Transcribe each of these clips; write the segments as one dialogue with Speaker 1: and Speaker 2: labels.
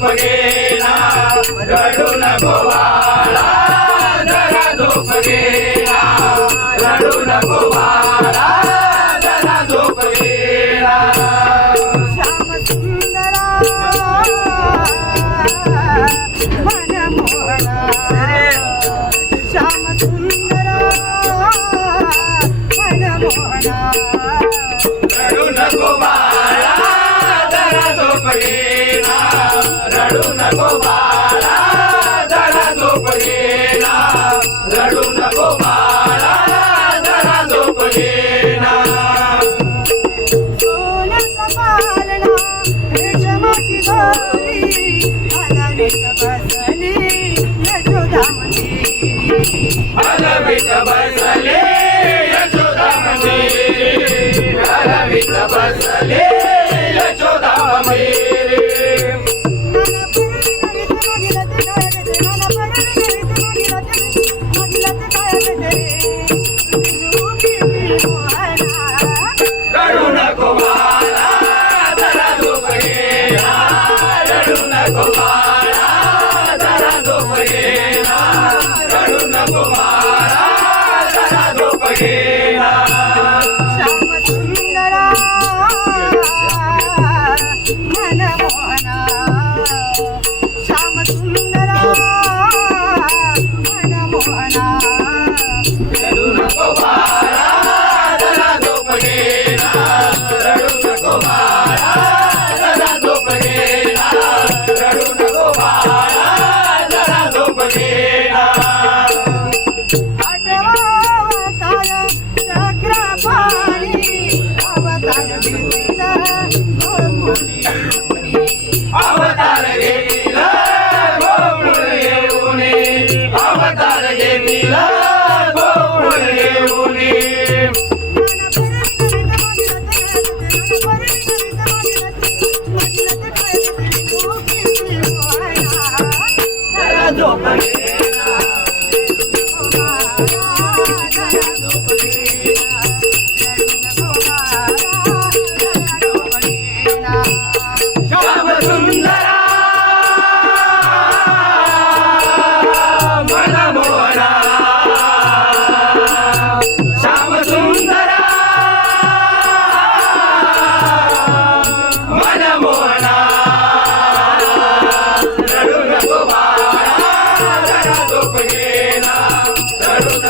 Speaker 1: झोप गेला रडून भोवाळा जरा झोप गेला रडून नको बाळा जरा झोप
Speaker 2: घेना
Speaker 1: रडू नको बाळा जरा झोप
Speaker 2: घेना अलवित बसले यशोदा मंदिरी
Speaker 1: अलवित बसले. रडू नको बाळा.
Speaker 2: Don't forget.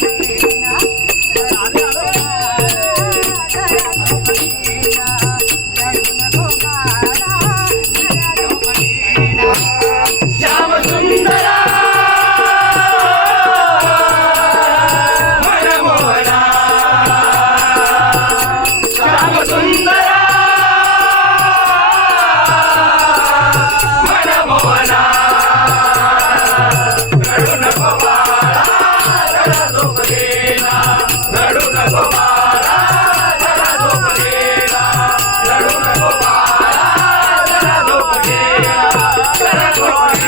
Speaker 2: Bye.